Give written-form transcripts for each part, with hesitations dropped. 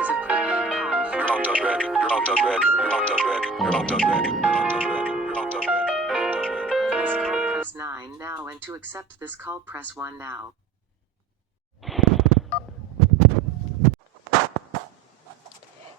is a prepaid call for You're on done ready. You're on done ready. You're on done ready. You're on done ready. You're on done ready. You're on done ready. You're on done ready. For this call, press 9 now, and to accept this call, press 1 now.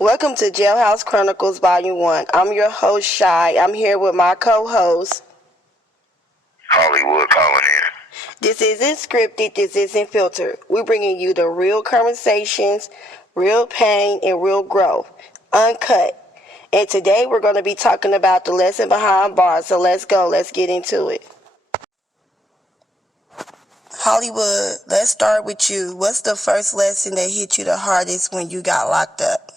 Welcome to Jailhouse Chronicles Volume 1. I'm your host, Shy. I'm here with my co-host, Hollywood calling in. This isn't scripted, this isn't filtered. We're bringing you the real conversations, real pain, and real growth, uncut. And today we're going to be talking about the lesson behind bars, so let's go. Let's get into it. Hollywood, let's start with you. What's the first lesson that hit you the hardest when you got locked up?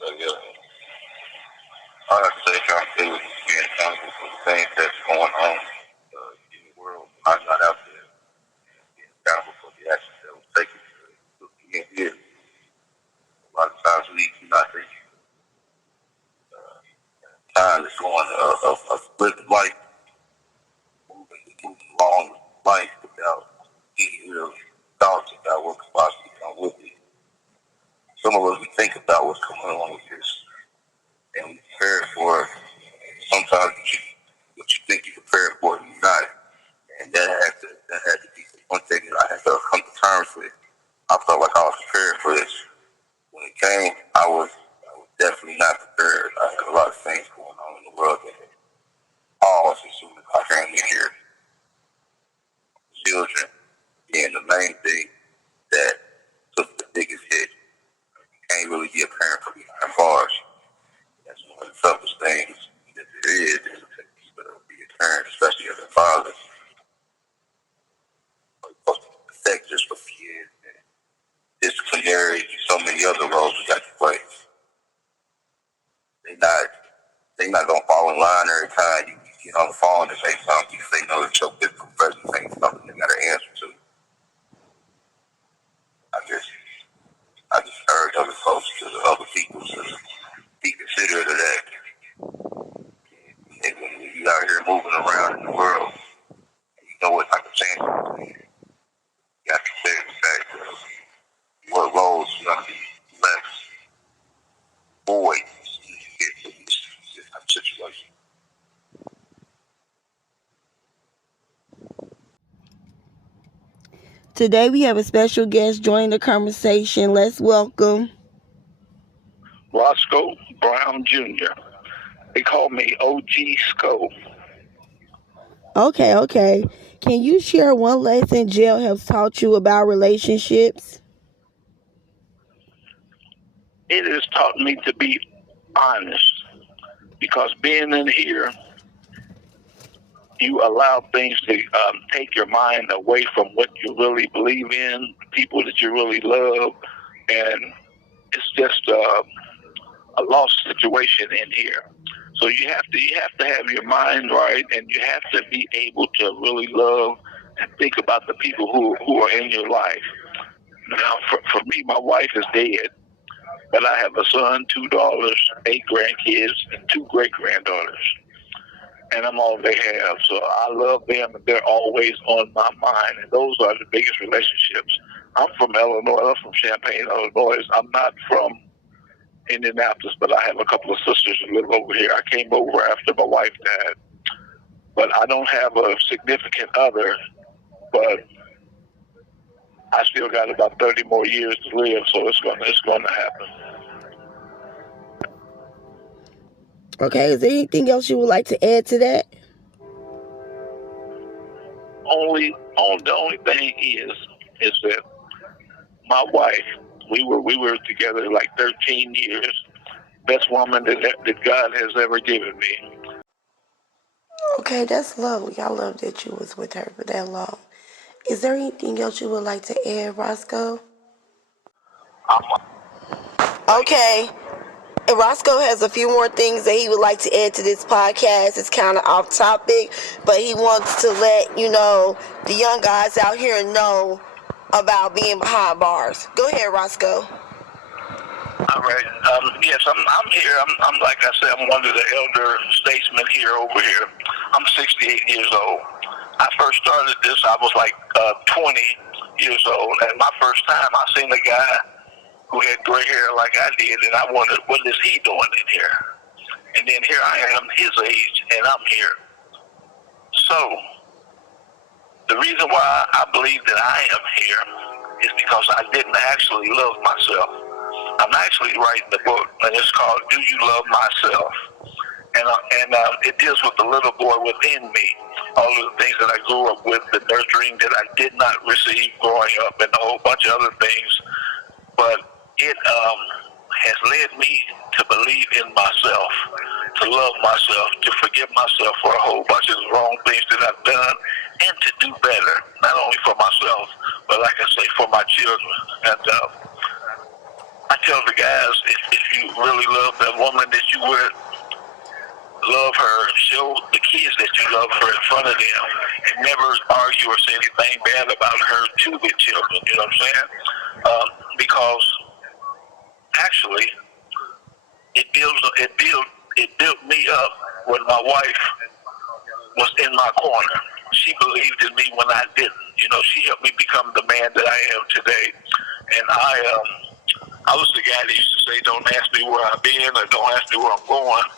So yeah, all I have to say, trying to do is being accountable for the things that's going on in the world. I'm not out there being accountable for the actions that was taken to get here. A lot of times we not think time is going a split life, moving along life without any real thoughts about what could possibly come with it. Some of us we think about what's coming along with this, and we prepare for it. Sometimes what you think you prepared for, you're not, and that had to be one thing that I had to come to terms with. I felt like I was prepared for this. When it came, I was definitely not prepared. I had a lot of things going on in the world that all as soon as I came in here. Children being the main thing that took the biggest hit. You can't really be a parent for behind bars. That's one of the toughest things that there is to be a parent, especially as a father. You're supposed to protect just for kids and disciplinary and so many other roles we got to play. They not gonna fall in line every time you get on the phone and say something. You say no, it's your physical presence ain't something they gotta answer to. I just urge other folks to the other people to be considerate of that. And when you out here moving around in the world, you know what type of chance you got to consider the fact of what roles you gonna be left void when you get to this type of situation. Today we have a special guest joining the conversation. Let's welcome Roscoe Brown Jr. They call me OG Sco. Okay. Can you share one lesson jail has taught you about relationships? It has taught me to be honest because being in here, you allow things to take your mind away from what you really believe in, people that you really love, and it's just a lost situation in here. So you have to have your mind right, and you have to be able to really love and think about the people who are in your life. Now, for me, my wife is dead, but I have a son, 2 daughters, 8 grandkids, and 2 great-granddaughters. And I'm all they have. So I love them, and they're always on my mind. And those are the biggest relationships. I'm from Illinois. I'm from Champaign, Illinois. I'm not from Indianapolis, but I have a couple of sisters who live over here. I came over after my wife died. But I don't have a significant other, but I still got about 30 more years to live, so it's going to happen. Okay, is there anything else you would like to add to that? The only thing is that my wife, we were together like 13 years. Best woman that God has ever given me. Okay, that's lovely. I love that you was with her for that long. Is there anything else you would like to add, Roscoe? Okay. And Roscoe has a few more things that he would like to add to this podcast. It's kind of off topic, but he wants to let the young guys out here know about being behind bars. Go ahead, Roscoe. All right. Yes, I'm here. I'm like I said, I'm one of the elder statesmen here over here. I'm 68 years old. I first started this, I was like 20 years old, and my first time I seen a guy who had gray hair like I did, and I wondered, what is he doing in here? And then here I am, his age, and I'm here. So, the reason why I believe that I am here is because I didn't actually love myself. I'm actually writing a book, and it's called Do You Love Myself? And it deals with the little boy within me, all of the things that I grew up with, the nurturing that I did not receive growing up, and a whole bunch of other things. But it has led me to believe in myself, to love myself, to forgive myself for a whole bunch of wrong things that I've done, and to do better, not only for myself, but like I say, for my children. And I tell the guys, if you really love that woman that you with, love her, show the kids that you love her in front of them, and never argue or say anything bad about her to the children, you know what I'm saying? Because actually, it built me up when my wife was in my corner. She believed in me when I didn't. You know, she helped me become the man that I am today. And I was the guy that used to say, don't ask me where I've been or don't ask me where I'm going.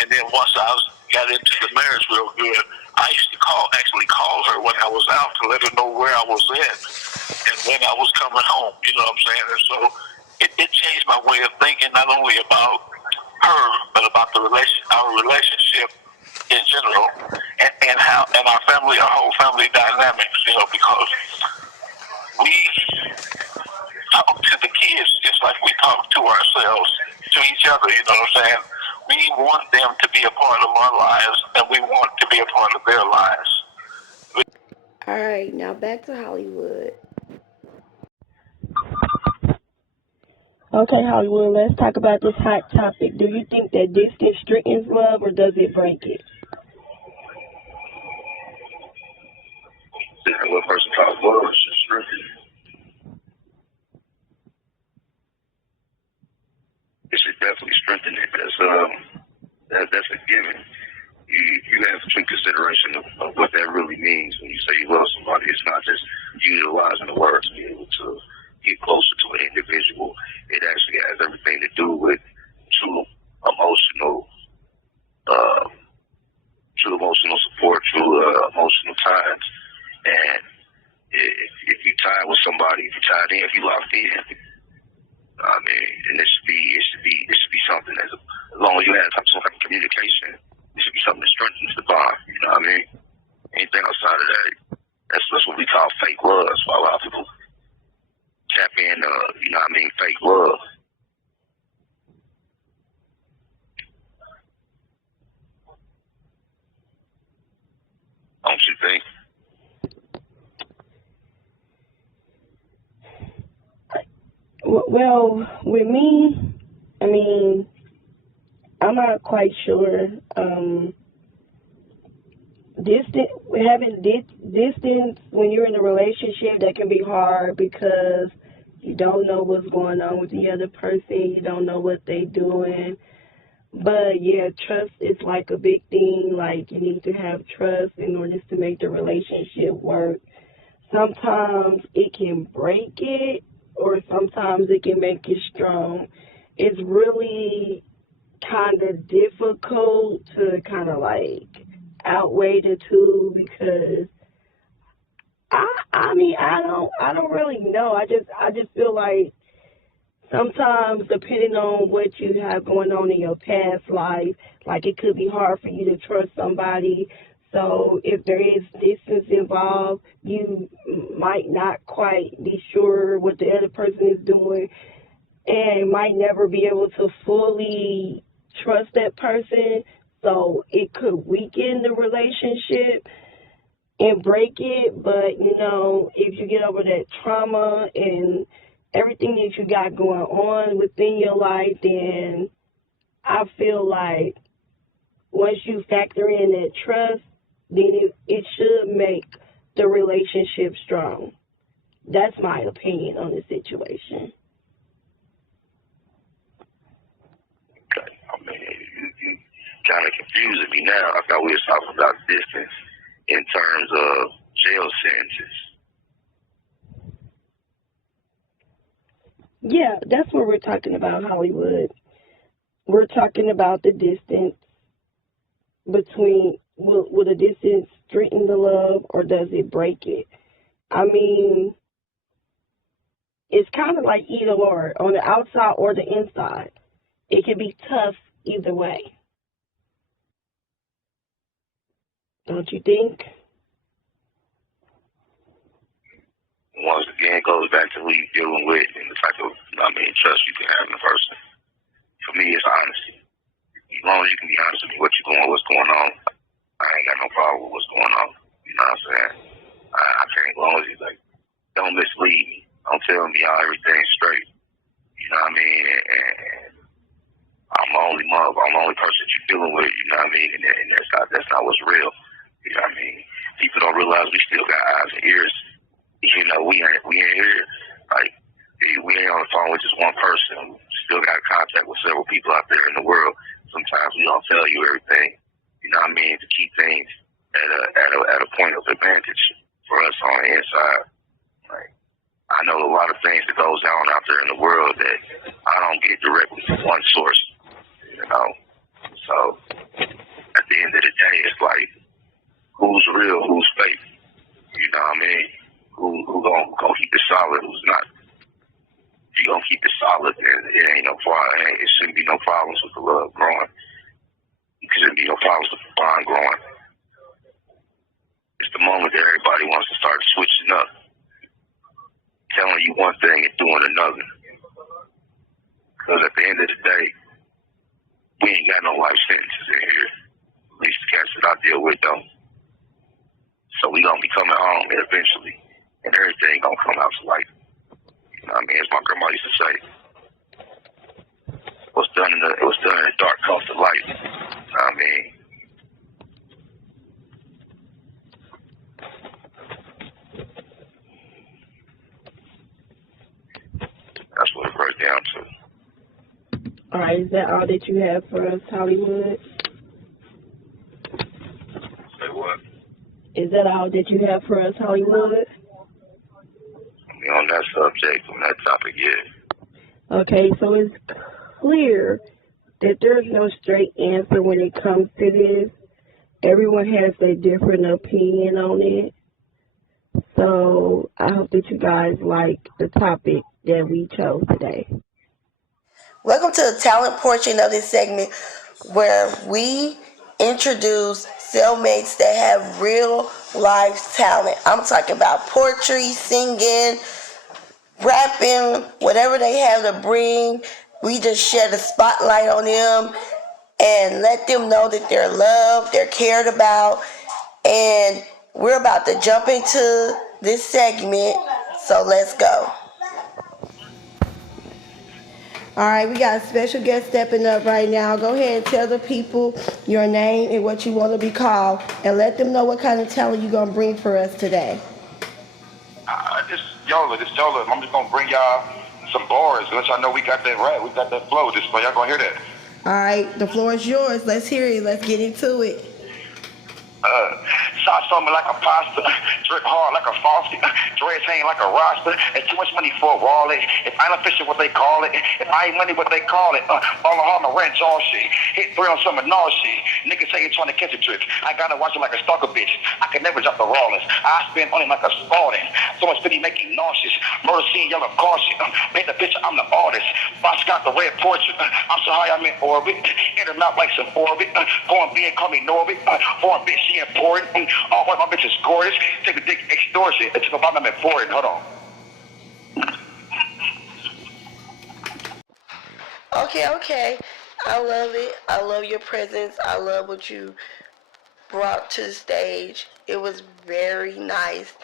And then once I got into the marriage real good, I used to actually call her when I was out to let her know where I was at and when I was coming home. You know what I'm saying? And so it changed my way of thinking, not only about her, but about our relationship in general, and our family, our whole family dynamics. You know, because we talk to the kids just like we talk to ourselves, to each other. You know what I'm saying? We want them to be a part of our lives, and we want to be a part of their lives. All right, now back to Hollywood. Okay, Hollywood, let's talk about this hot topic. Do you think that distance strengthens love, or does it break it? What person calls love is just strengthening. It should definitely strengthen it. That's a given. You have to take consideration of what that really means when you say you love somebody. It's not just utilizing the words to be able to get closer to an individual. It actually has everything to do with true emotional support, true emotional times. And if you tied with somebody, if you tied in, if you locked in, I mean, and it should be something as long as you have some kind of communication, it should be something that strengthens the bond. You know what I mean? Anything outside of that, that's what we call fake love. That's why a lot of people tap in, you know what I mean, fake love. Don't you think? Well, with me, I mean, I'm not quite sure. Distance when you're in a relationship, that can be hard because you don't know what's going on with the other person. You don't know what they're doing. But yeah, trust is like a big thing. Like, you need to have trust in order to make the relationship work. Sometimes it can break it, or sometimes it can make it strong. It's really kind of difficult to kind of like outweigh the two, because I don't really know. I just feel like sometimes, depending on what you have going on in your past life, like, it could be hard for you to trust somebody. So if there is distance involved, you might not quite be sure what the other person is doing, and might never be able to fully trust that person. So it could weaken the relationship and break it. But, you know, if you get over that trauma and everything that you got going on within your life, then I feel like once you factor in that trust, then it should make the relationship strong. That's my opinion on the situation. I mean, you kind of confusing me now. I thought we were talking about distance in terms of jail sentences. Yeah, that's what we're talking about, Hollywood. We're talking about the distance between, will the distance strengthen the love or does it break it? I mean, it's kind of like either or, on the outside or the inside. It can be tough either way. Don't you think? Once again, it goes back to who you're dealing with and the type of, trust you can have in the person. For me, it's honesty. As long as you can be honest with me, what's going on, I ain't got no problem with what's going on. You know what I'm saying? I can't, as long as you, don't mislead me. Don't tell me everything's straight. You know what I mean? And I'm the only mother. I'm the only person you're dealing with. You know what I mean? And that's not what's real. You know what I mean? People don't realize we still got eyes and ears. You know, we ain't here. Like, we ain't on the phone with just one person. We still got contact with several people out there in the world. Sometimes we don't tell you everything. You know what I mean? To keep things at a point of advantage for us on the inside. Like, I know a lot of things that goes on out there in the world that I don't get directly from one source. You know, so at the end of the day, it's like, who's real, who's fake? You know what I mean? Who gonna keep it solid, who's not? If you gonna keep it solid, then it ain't no problem. It shouldn't be no problems with the love growing. It shouldn't be no problems with the bond growing. It's the moment that everybody wants to start switching up, telling you one thing and doing another. Because at the end of the day, we ain't got no life sentences in here. At least the cats that I deal with don't. So we gonna be coming home eventually, and everything gonna come out to light. You know what I mean? As my grandma used to say, what's done in the dark comes to light. You know what I mean? That's what it breaks down to. All right, is that all that you have for us, Hollywood? Say what? Is that all that you have for us, Hollywood? I mean, on that subject, on that topic, yeah. Okay, so it's clear that there's no straight answer when it comes to this. Everyone has a different opinion on it. So I hope that you guys like the topic that we chose today. Welcome to the talent portion of this segment where we introduce cellmates that have real life talent. I'm talking about poetry, singing, rapping, whatever they have to bring. We just shed a spotlight on them and let them know that they're loved, they're cared about. And we're about to jump into this segment, so let's go. All right, we got a special guest stepping up right now. Go ahead and tell the people your name and what you want to be called, and let them know what kind of talent you're going to bring for us today. This Yola. I'm just going to bring y'all some bars and let y'all know we got that rap, we got that flow. Just so y'all going to hear that. All right, the floor is yours. Let's hear it. Let's get into it. Sauce on me like a pasta, drip hard like a faucet, dreads hang like a roster. It's too much money for a wallet. If I ain't official, what they call it. If I ain't money, what they call it. All the harm and ranch, all shit. Hit 3 on some Menard shit. Niggas say you trying to catch a trick. I gotta watch it like a stalker bitch. I can never drop the Rollins. I spend on it like a Spartan. So much spitty making nauseous. Murder scene, yellow caution. Paint the picture, I'm the artist. Boss got the red portrait. I'm so high, I'm in orbit. In her mouth like some orbit. Foreign being, call me Norbit. Foreign bitch, she important. All white, my bitch is gorgeous. Take a dick extortion. It's the bottom at foreign. Hold on. Okay. I love it. I love your presence. I love what you brought to the stage. It was very nice.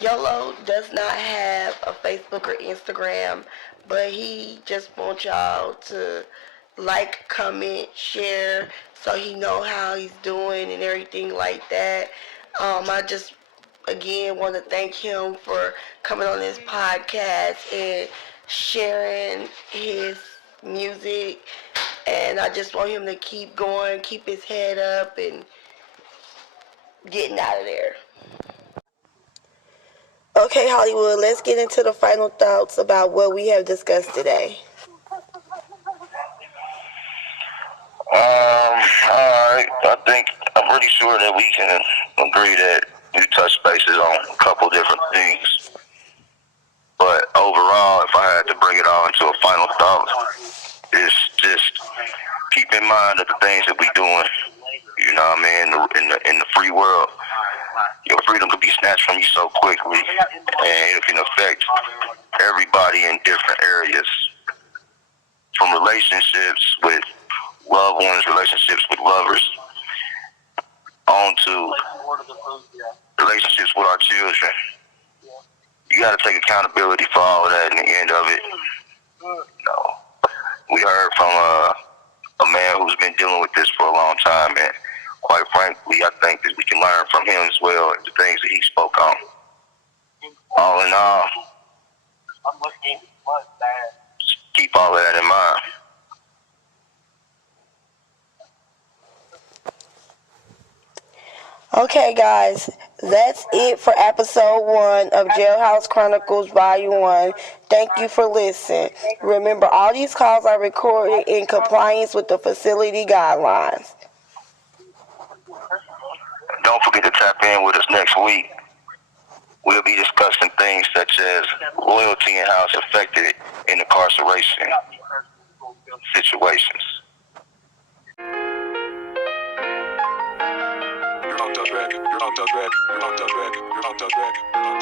YOLO does not have a Facebook or Instagram, but he just wants y'all to like, comment, share, so he know how he's doing and everything like that. I just, again, want to thank him for coming on this podcast and sharing his music. And I just want him to keep going, keep his head up, and getting out of there. Okay, Hollywood, let's get into the final thoughts about what we have discussed today. Alright. I think I'm pretty sure that we can agree that you touch bases on a couple different things. But overall, if I had to bring it all into a final thought, it's just keep in mind that the things that we doing, you know what I mean, in the free world, your freedom can be snatched from you so quickly, and it can affect everybody in different areas, from relationships with loved ones, relationships with lovers, on to relationships with our children. You got to take accountability for all of that in the end of it. We heard from a man who's been dealing with this for a long time, and quite frankly, I think that we can learn from him as well, the things that he spoke on. All in all, keep all of that in mind. Okay, guys, that's it for episode 1 of Jailhouse Chronicles Volume 1. Thank you for listening. Remember, all these calls are recorded in compliance with the facility guidelines. Don't forget to tap in with us next week. We'll be discussing things such as loyalty and how it's affected in incarceration situations. You're on the red. You're on the red. You're on the red. You're on the red. You're on the red.